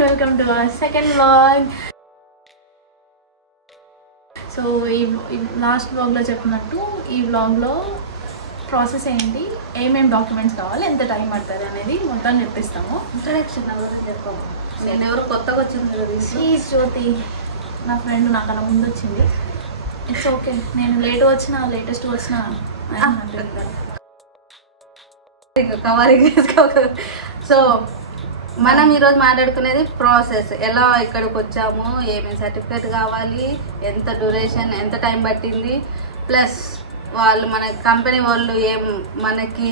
Welcome to our second vlog. So ఈ last వ్లాగ్లో చెప్పినట్టు ఈ వ్లాగ్లో ప్రాసెస్ ఏంటి, ఏమేమి డాక్యుమెంట్స్ కావాలి, ఎంత టైం పడుతుంది అనేది మొత్తం చెప్పిస్తాము. ఇంట్రడక్షన్ ఎవరు చెప్పాము, నేను ఎవరు కొత్తగా వచ్చింది జ్యోతి నా ఫ్రెండ్, నాకన్నా ముందు వచ్చింది. ఇట్స్ ఓకే, నేను లేట్ వచ్చినా లేటెస్ట్ వచ్చినా కవరింగ్ చేసుకోక. సో మనం ఈరోజు మాట్లాడుకునేది ప్రాసెస్, ఎలా ఇక్కడికి వచ్చాము, ఏమేమి సర్టిఫికేట్ కావాలి, ఎంత డ్యూరేషన్, ఎంత టైం పట్టింది, ప్లస్ వాళ్ళు మన కంపెనీ వాళ్ళు మనకి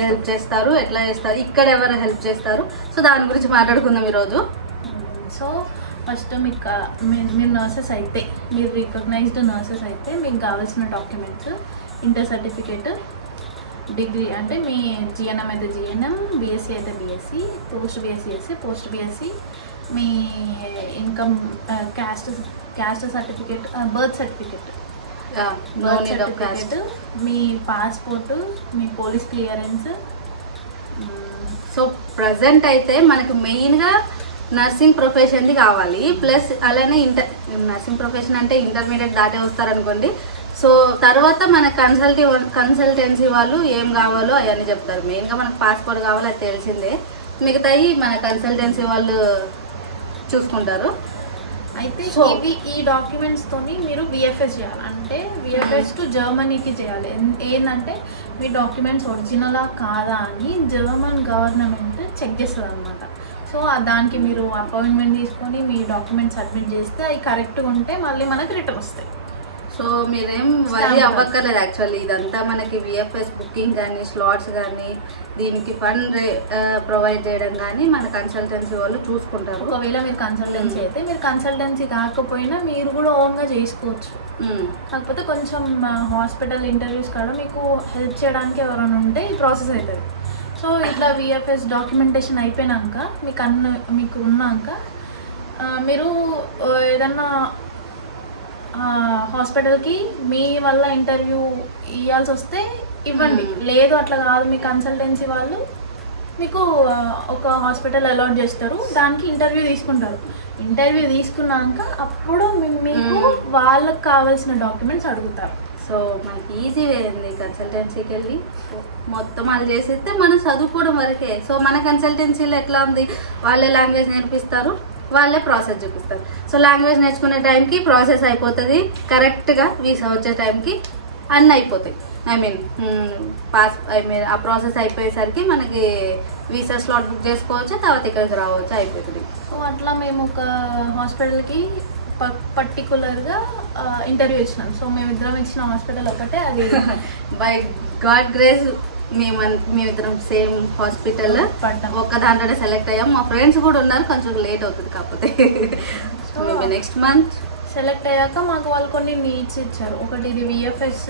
హెల్ప్ చేస్తారు, ఎట్లా చేస్తారు, ఇక్కడ ఎవరు హెల్ప్ చేస్తారు. సో దాని గురించి మాట్లాడుకుందాం ఈరోజు. సో ఫస్ట్ మీరు నర్సెస్ అయితే, మీరు రికగ్నైజ్డ్ నర్సెస్ అయితే మీకు కావాల్సిన డాక్యుమెంట్స్ ఇంటర్ సర్టిఫికేట్, డిగ్రీ అంటే మీ జిఎన్ఎం అయితే జిఎన్ఎం, బీఎస్సీ అయితే బీఎస్సీ, పోస్ట్ బీఎస్సీ అయితే పోస్ట్ బీఎస్సీ, మీ income caste certificate, birth certificate, మీ పాస్పోర్ట్, మీ పోలీస్ క్లియరెన్స్. సో ప్రజెంట్ అయితే మనకు మెయిన్గా నర్సింగ్ ప్రొఫెషన్ది కావాలి, ప్లస్ అలానే నర్సింగ్ ప్రొఫెషన్ అంటే ఇంటర్మీడియట్ దాటే వస్తారనుకోండి. సో తర్వాత మన కన్సల్టెన్సీ వాళ్ళు ఏం కావాలో అవన్నీ చెప్తారు. మెయిన్గా మనకు పాస్పోర్ట్ కావాలి, అది తెలిసిందే. మిగతాయి మన కన్సల్టెన్సీ వాళ్ళు చూసుకుంటారు. అయితే ఈ డాక్యుమెంట్స్తోని మీరు విఎఫ్ఎస్ చేయాలి. అంటే విఎఫ్ఎస్ టు జర్మనీకి చేయాలి. ఏంటంటే మీ డాక్యుమెంట్స్ ఒరిజినలా కాదా అని జర్మన్ గవర్నమెంట్ చెక్ చేస్తుంది అనమాట. సో దానికి మీరు అపాయింట్మెంట్ తీసుకొని మీ డాక్యుమెంట్స్ సబ్మిట్ చేస్తే అవి కరెక్ట్గా ఉంటే మళ్ళీ మనకి రిటర్న్ వస్తాయి. సో మీరేం వరి అవ్వక్కర్లేదు. యాక్చువల్లీ ఇదంతా మనకి విఎఫ్ఎస్ బుకింగ్ కానీ, స్లాట్స్ కానీ, దీనికి ఫండ్ ప్రొవైడ్ చేయడం కానీ మన కన్సల్టెన్సీ వాళ్ళు చూసుకుంటారు. ఒకవేళ మీరు కన్సల్టెన్సీ అయితే, మీరు కన్సల్టెన్సీ కాకపోయినా మీరు కూడా ఓన్గా చేసుకోవచ్చు. కాకపోతే కొంచెం హాస్పిటల్ ఇంటర్వ్యూస్ కాడ మీకు హెల్ప్ చేయడానికి ఎవరైనా ఉంటే ఈ ప్రాసెస్ అవుతుంది. సో ఇట్లా విఎఫ్ఎస్ డాక్యుమెంటేషన్ అయిపోయినాక మీకు ఉన్నాక మీరు ఏదన్నా హాస్పిటల్కి మీ వల్ల ఇంటర్వ్యూ ఇవ్వాల్సి వస్తే ఇవ్వండి. లేదు అట్లా కాదు, మీ కన్సల్టెన్సీ వాళ్ళు మీకు ఒక హాస్పిటల్ అలాట్ చేస్తారు, దానికి ఇంటర్వ్యూ తీసుకుంటారు. ఇంటర్వ్యూ తీసుకున్నాక అప్పుడు మీకు వాళ్ళకి కావాల్సిన డాక్యుమెంట్స్ అడుగుతారు. సో మనకి ఈజీ వేయండి, కన్సల్టెన్సీకి వెళ్ళి మొత్తం వాళ్ళు చేసేస్తే మనం చదువుకోవడం వరకే. సో మన కన్సల్టెన్సీలో ఎట్లా ఉంది, వాళ్ళే లాంగ్వేజ్ నేర్పిస్తారు, వాళ్ళే ప్రాసెస్ చూపిస్తారు. సో లాంగ్వేజ్ నేర్చుకునే టైంకి ప్రాసెస్ అయిపోతుంది, కరెక్ట్గా వీసా వచ్చే టైంకి అన్నీ అయిపోతాయి. ఐ మీన్ ఆ ప్రాసెస్ అయిపోయేసరికి మనకి వీసా స్లాట్ బుక్ చేసుకోవచ్చు, తర్వాత ఇక్కడికి రావచ్చు, అయిపోతుంది. సో అట్లా మేము ఒక హాస్పిటల్కి పర్టికులర్గా ఇంటర్వ్యూ ఇచ్చినాం. సో మేమిద్దరం ఇచ్చిన హాస్పిటల్ ఒకటే, అది బై గాడ్ గ్రేస్ మేమిద్దరం సేమ్ హాస్పిటల్ ఒక దాంట్లోనే సెలెక్ట్ అయ్యాం. మా ఫ్రెండ్స్ కూడా ఉన్నారు, కొంచెం లేట్ అవుతుంది కాకపోతే. So maybe next month select అయ్యాక మాకు వాళ్ళు కొన్ని నీడ్స్ ఇచ్చారు. ఒకటి ఇది విఎఫ్ఎస్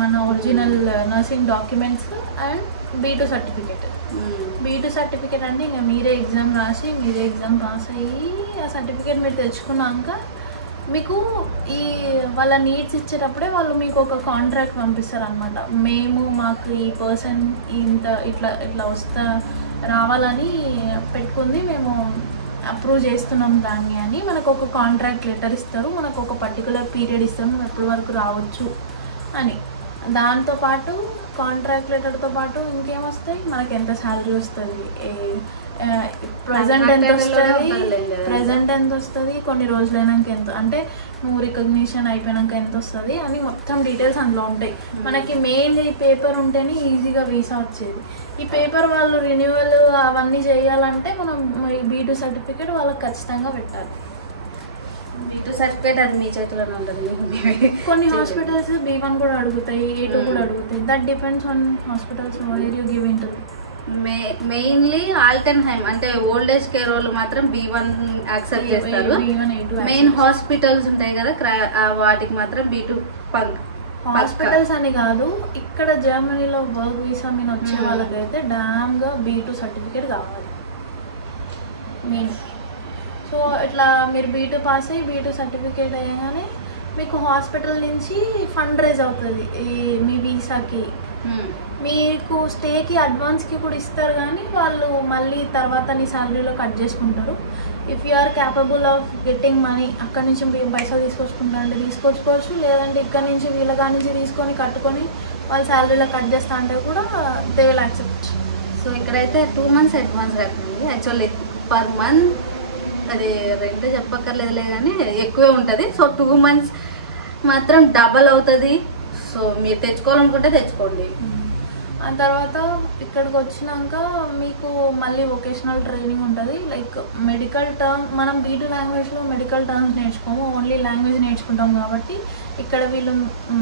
మన original nursing documents and B2 certificate. B2 certificate అంటే ఇంకా మీరే ఎగ్జామ్ పాస్ అయ్యి ఆ సర్టిఫికేట్ మీరు తెచ్చుకున్నాక మీకు ఈ వాళ్ళ నీడ్స్ ఇచ్చేటప్పుడే వాళ్ళు మీకు ఒక కాంట్రాక్ట్ పంపిస్తారు అనమాట. మాకు ఈ పర్సన్ ఇట్లా రావాలని పెట్టుకుంది, మేము అప్రూవ్ చేస్తున్నాం దాన్ని అని మనకు ఒక కాంట్రాక్ట్ లెటర్ ఇస్తారు. మనకు ఒక పర్టికులర్ పీరియడ్ ఇస్తారు, మేము ఎప్పటి వరకు రావచ్చు అని. దాంతోపాటు కాంట్రాక్ట్ లెటర్తో పాటు ఇంకేమొస్తాయి, మనకి ఎంత శాలరీ వస్తుంది, ప్రజెంట్ ఎంత వస్తుంది, కొన్ని రోజులైనాక ఎంత, అంటే నువ్వు రికగ్నిషన్ అయిపోయినాక ఎంత వస్తుంది అని మొత్తం డీటెయిల్స్ అందులో ఉంటాయి. మనకి మెయిన్ ఈ పేపర్ ఉంటేనే ఈజీగా వీసా వచ్చేది. ఈ పేపర్ వాళ్ళు రెన్యువల్ అవన్నీ చేయాలంటే మనం B2 సర్టిఫికేట్ వాళ్ళకి ఖచ్చితంగా పెట్టాలి. B2 సర్టిఫికేట్ అది మీ చేతిలోనే ఉంటుంది. కొన్ని హాస్పిటల్స్ B1 కూడా అడుగుతాయి, A2 కూడా అడుగుతాయి. That depends on hospitals where you give interview. Mainly Altenheim అంటే ఓల్డ్ ఏజ్ కేర్ వాళ్ళు మాత్రం B1 యాక్సెప్ట్ చేస్తారు. మెయిన్ హాస్పిటల్స్ ఉంటాయి కదా, వాటికి మాత్రం B2. హాస్పిటల్స్ అని కాదు, ఇక్కడ జర్మనీలో వర్క్ వీసా మీద వచ్చే వాళ్ళకైతే డామ్గా B2 సర్టిఫికేట్ కావాలి మెయిన్. సో ఇట్లా మీరు B2 పాస్ అయ్యి B2 సర్టిఫికేట్ అయ్యగానే మీకు హాస్పిటల్ నుంచి ఫండ్ రైజ్ అవుతుంది మీ వీసాకి. మీకు స్టేకి అడ్వాన్స్కి కూడా ఇస్తారు, కానీ వాళ్ళు మళ్ళీ తర్వాత నీ శాలరీలో కట్ చేసుకుంటారు. If you are capable of getting money, అక్కడి నుంచి మీరు పైసలు తీసుకొచ్చుకుంటారంటే తీసుకొచ్చుకోవచ్చు, లేదంటే ఇక్కడ నుంచి వీళ్ళ కాడి నుంచి తీసుకొని కట్టుకొని వాళ్ళ శాలరీలో కట్ చేస్తా అంటే కూడా దే విల్ యాక్సెప్ట్. సో ఇక్కడైతే 2 months అడ్వాన్స్ కట్టండి. యాక్చువల్లీ పర్ మంత్ అది రెంట్ చెప్పక్కర్లేదులే కానీ ఎక్కువే ఉంటుంది. సో 2 months మాత్రం డబల్ అవుతుంది. సో మీరు తెచ్చుకోవాలనుకుంటే తెచ్చుకోండి. ఆ తర్వాత ఇక్కడికి వచ్చినాక మీకు మళ్ళీ వొకేషనల్ ట్రైనింగ్ ఉంటుంది. లైక్ మెడికల్ టర్మ్, మనం B2 లాంగ్వేజ్లో మెడికల్ టర్మ్స్ నేర్చుకోము, ఓన్లీ లాంగ్వేజ్ నేర్చుకుంటాం. కాబట్టి ఇక్కడ వీళ్ళు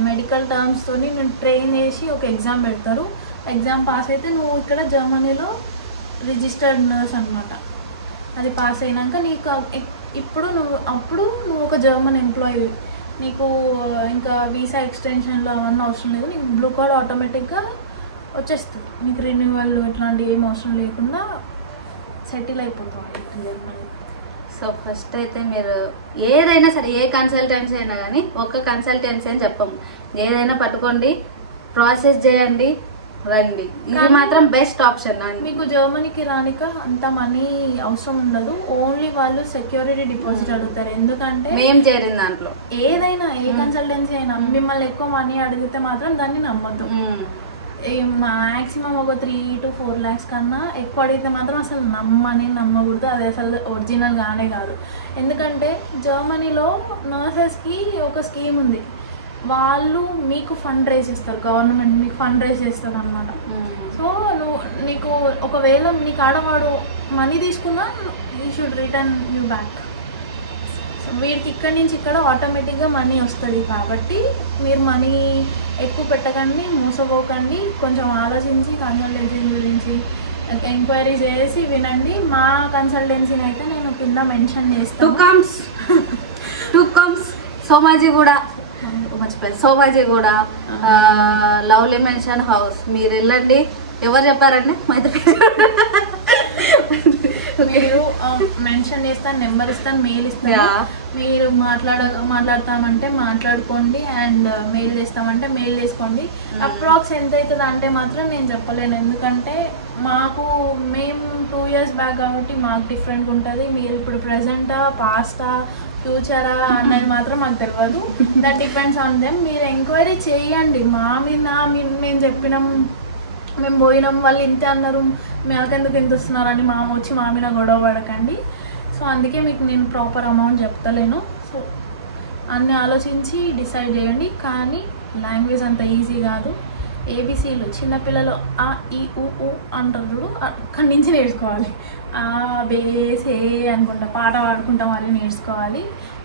మెడికల్ టర్మ్స్తో నేను ట్రైన్ చేసి ఒక ఎగ్జామ్ పెడతారు. ఎగ్జామ్ పాస్ అయితే నువ్వు ఇక్కడ జర్మనీలో రిజిస్టర్డ్ నర్స్ అనమాట. అది పాస్ అయినాక నీకు ఇప్పుడు నువ్వు ఒక జర్మన్ ఎంప్లాయీ. నీకు ఇంకా వీసా ఎక్స్టెన్షన్లో అవన్నీ అవసరం లేదు. నీకు బ్లూ కార్డ్ ఆటోమేటిక్గా వచ్చేస్తుంది. నీకు రెన్యువల్ ఇట్లాంటి ఏం అవసరం లేకుండా సెటిల్ అయిపోతాం జర్మనీ. సో ఫస్ట్ అయితే మీరు ఏదైనా సరే, ఏ కన్సల్టెన్సీ అయినా కానీ, ఒక్క కన్సల్టెన్సీ అని చెప్పము, ఏదైనా పట్టుకోండి, ప్రాసెస్ చేయండి, రండి. ఇది మాత్రం బెస్ట్ ఆప్షన్. మీకు జర్మనీకి రానిక అంత మనీ అవసరం ఉండదు. ఓన్లీ వాళ్ళు సెక్యూరిటీ డిపాజిట్ అడుగుతారు. ఎందుకంటే మేము చేరిన దాంట్లో ఏదైనా ఏ కన్సల్టెన్సీ అయినా మిమ్మల్ని ఎక్కువ మనీ అడిగితే మాత్రం దాన్ని నమ్మద్దు. మాక్సిమం ఒక 3 to 4 lakhs కన్నా ఎక్కువ అడిగితే మాత్రం అసలు నమ్మకూడదు. అది అసలు ఒరిజినల్ గానే కాదు. ఎందుకంటే జర్మనీలో నర్సెస్కి ఒక స్కీమ్ ఉంది. వాళ్ళు మీకు ఫండ్ రేస్ చేస్తారు, గవర్నమెంట్ మీకు ఫండ్ రేస్ చేస్తారు అనమాట. సో నీకు ఒకవేళ నీ కాడవాడు మనీ తీసుకున్నా you should return you back. So వీడికి ఇక్కడి నుంచి ఇక్కడ ఆటోమేటిక్గా మనీ వస్తుంది. కాబట్టి మీరు మనీ ఎక్కువ పెట్టకండి, మోసపోకండి. కొంచెం ఆలోచించి కన్సల్టెన్సీ గురించి ఎంక్వైరీ చేసి వినండి. మా కన్సల్టెన్సీని అయితే నేను కింద మెన్షన్ చేస్తాను. 2 comes Somajiguda lovely mansion house. మీరు వెళ్ళండి. ఎవరు చెప్పారండి? మీరు మెన్షన్ చేస్తాను, నెంబర్ ఇస్తాను, మెయిల్ ఇస్తాను. మీరు మాట్లాడతామంటే మాట్లాడుకోండి, అండ్ మెయిల్ చేస్తామంటే మెయిల్ చేసుకోండి. అప్రాక్స్ ఎంత అవుతుంది అంటే మాత్రం నేను చెప్పలేను. ఎందుకంటే మేము 2 years బ్యాక్ కాబట్టి మాకు డిఫరెంట్గా ఉంటుంది. మీరు ఇప్పుడు ప్రజెంటా, పాస్టా, ఫ్యూచరా అన్నది మాత్రం మాకు తెలియదు. That depends on them. మీరు ఎంక్వైరీ చేయండి. మా మీద మేము చెప్పినాం, మేము పోయినాం, వాళ్ళు ఇంతే అన్నారు, మేకెందుకు ఇంత వస్తున్నారు అని వచ్చి మా మీద గొడవ పడకండి. సో అందుకే మీకు నేను ప్రాపర్ అమౌంట్ చెప్తలేను. సో అన్నీ ఆలోచించి డిసైడ్ చేయండి. కానీ లాంగ్వేజ్ అంత ఈజీ కాదు. ఏబీసీలు చిన్నపిల్లలు ఆ ఈ ఊ అంటారు చూడు, అక్కడి నుంచి నేర్చుకోవాలి. బేసే అనుకుంటా పాట పాడుకుంటాం, వాళ్ళు నేర్చుకోవాలి.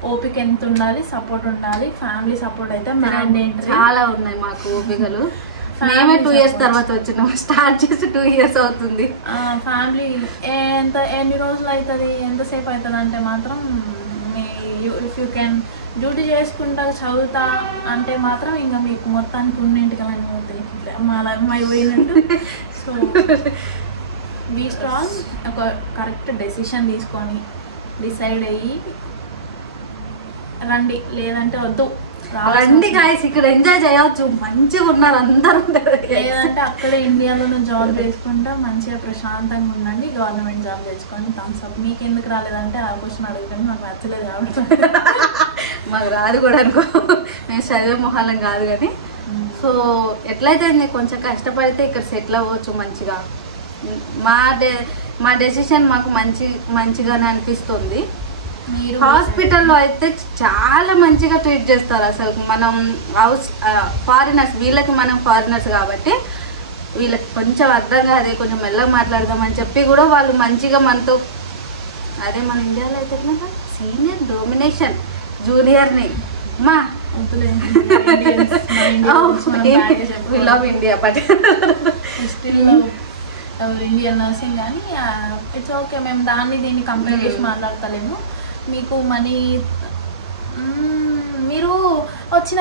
ఓపిక ఎంత ఉండాలి, సపోర్ట్ ఉండాలి. ఫ్యామిలీ సపోర్ట్ అయితే మ్యాండేటరీ. చాలా ఉన్నాయి మాకు ఓపికలు. మేమే 2 years తర్వాత వచ్చినాం. స్టార్ట్ చేసి 2 years అవుతుంది. ఫ్యామిలీ ఎన్ని రోజులు అవుతుంది, ఎంతసేపు అవుతుంది అంటే మాత్రం ఇఫ్ యూ కెన్ డ్యూటీ చేసుకుంటా చదువుతా అంటే మాత్రం ఇంకా మీకు మొత్తానికి ఉన్నింటికలని పోతాయి మా పోయినట్టు. So be strong. ఒక కరెక్ట్ డెసిషన్ తీసుకొని డిసైడ్ అయ్యి రండి, లేదంటే వద్దు. రండి గాయస్, ఇక్కడ ఎంజాయ్ చేయవచ్చు, మంచిగా ఉన్నారు అందరూ. లేదంటే అక్కడే ఇండియాలో జాబ్ చేసుకుంటా మంచిగా ప్రశాంతంగా ఉండండి. గవర్నమెంట్ జాబ్ తెచ్చుకోండి. Thumbs up. మీకు ఎందుకు రాలేదంటే ఆ క్వశ్చన్ అడుగుతాను, నాకు నచ్చలేదు కాబట్టి. మాకు రాదు కూడా అనుకో, మేము చదివే మొహాలం కాదు. కానీ సో ఎట్లయితే కొంచెం కష్టపడితే ఇక్కడ సెటిల్ అవ్వచ్చు మంచిగా. మా డెసిషన్ మాకు మంచిగానే అనిపిస్తుంది. హాస్పిటల్లో అయితే చాలా మంచిగా ట్రీట్ చేస్తారు. అసలు మనం ఫారినర్స్, వీళ్ళకి మనం ఫారినర్స్ కాబట్టి వీళ్ళకి కొంచెం అర్థం కాదే, కొంచెం మెల్లగా మాట్లాడదామని చెప్పి కూడా వాళ్ళు మంచిగా మనతో, అదే మన ఇండియాలో అయితే సీనియర్ డామినేషన్ జూనియర్ని మా love India but Indian nursing. కానీ ఇట్స్ ఓకే, మేము దీన్ని కంపేర్ చేసి మాట్లాడతలేము. మీకు మనీ మీరు వచ్చిన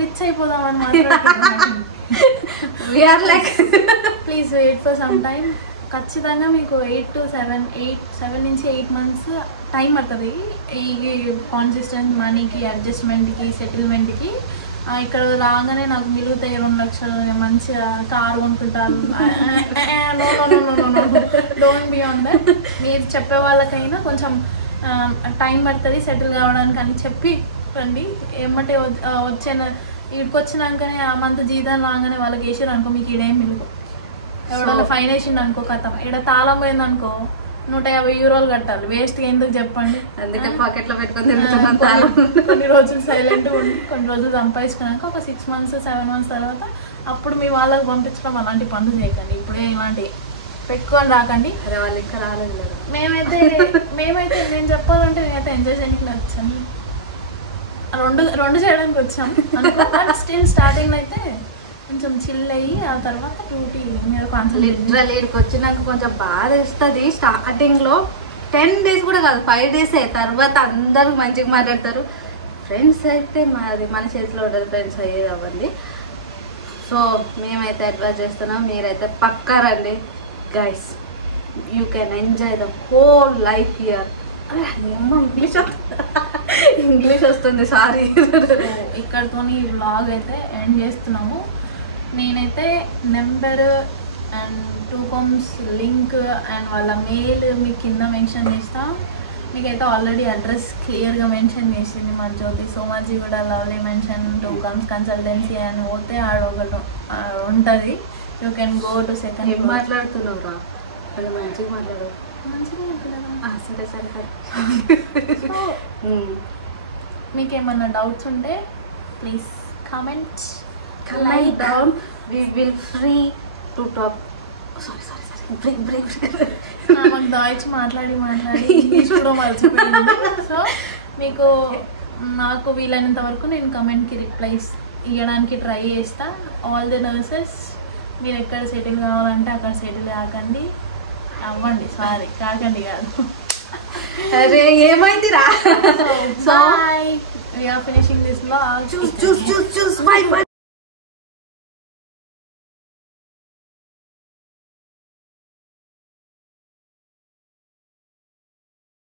రిచ్ అయిపోదామని మాట్లాడుతున్నాను. Please wait for some time. ఖచ్చితంగా మీకు 7 నుంచి 8 months టైం పడుతుంది. ఈ కాన్సిస్టెంట్ మనీకి, అడ్జస్ట్మెంట్కి, సెటిల్మెంట్కి. ఇక్కడ రాగానే నాకు మిగులుతాయి 2 లక్షలు, మంచిగా కారు కొనుక్కుంటాను. Don't be on that. మీరు చెప్పే వాళ్ళకైనా కొంచెం టైం పడుతుంది సెటిల్ కావడానికి అని చెప్పి రండి. ఏమంటే వచ్చే ఇక్కడికి వచ్చినాకనే ఆ మంత్ జీతం రాగానే వాళ్ళకి వేసారు అనుకో, మీకు ఈడేం మిలుగు. ఎవడో ఫైన్ వేసిండు అనుకో, కథం. ఇక్కడ తాళం పోయింది అనుకో, 150 యూరోలు కట్టాలి. వేస్ట్గా ఎందుకు చెప్పండి. అందుకే పాకెట్లో పెట్టుకొని కొన్ని రోజులు సైలెంట్గా ఉండి కొన్ని రోజులు సంపాదించుకున్నాక ఒక 6 months 7 months తర్వాత అప్పుడు మీ వాళ్ళకి పంపించడం అలాంటి పనులు చేయకండి. ఇప్పుడే ఇలాంటి పెట్టుకొని రాకండి. అరే వాళ్ళు ఇంకా రాలేదు కదా. మేమైతే నేను చెప్పాలంటే నేనైతే ఎంజాయ్ చేయడానికి వచ్చాను. రెండు చేయడానికి వచ్చాం అనుకో. స్టిల్ స్టార్టింగ్ అయితే కొంచెం చిల్ అయ్యి ఆ తర్వాత డ్యూటీ మీరు లిటరల్ ఇక్కడికి వచ్చినాక కొంచెం బాధ వేస్తుంది. స్టార్టింగ్లో 10 days కూడా కాదు, 5 days. తర్వాత అందరూ మంచిగా మాట్లాడతారు. ఫ్రెండ్స్ అయితే మన చేతిలో ఉండదు, ఫ్రెండ్స్ అయ్యేది అవ్వండి. సో మేమైతే అడ్వైజ్ చేస్తున్నాం, మీరైతే పక్కా రండి guys. You can enjoy the whole life here. English వస్తుంది, సారీ. ఇక్కడతో ఈ వ్లాగ్ అయితే ఎండ్ చేస్తున్నాము. నేనైతే number and 2 coms link and వాళ్ళ మెయిల్ మీకు కింద మెన్షన్ చేస్తా. మీకైతే ఆల్రెడీ అడ్రస్ క్లియర్గా మెన్షన్ చేసింది మా జ్యోతి. సోమాజీ కూడా లవ్లీ మెన్షన్ 2 coms కన్సల్టెన్సీ అని పోతే ఆడొకటి ఉంటుంది. You can go to second. ఏం మాట్లాడుతున్నావు రా, కొంచెం మంచిగా మాట్లాడు. సరే సరే. మీకు ఏమన్నా డౌట్స్ ఉంటే please comment down. We will free to talk. Sorry. Break. మాకు డాయిచ్ మాట్లాడి ఇంగ్లీష్ కూడా మర్చిపోయింది. సో మీకు నాకు వీలైనంత వరకు నేను కమెంట్కి రిప్లైస్ ఇవ్వడానికి ట్రై చేస్తా. ఆల్ ది నర్సెస్, మీరు ఎక్కడ సెటిల్ కావాలంటే అక్కడ సెటిల్ కాకండి, అవ్వండి. సారీ, కాకండి కాదు. అరే ఏమైంది రా. So bye. We are finishing this vlog. Choose. Bye.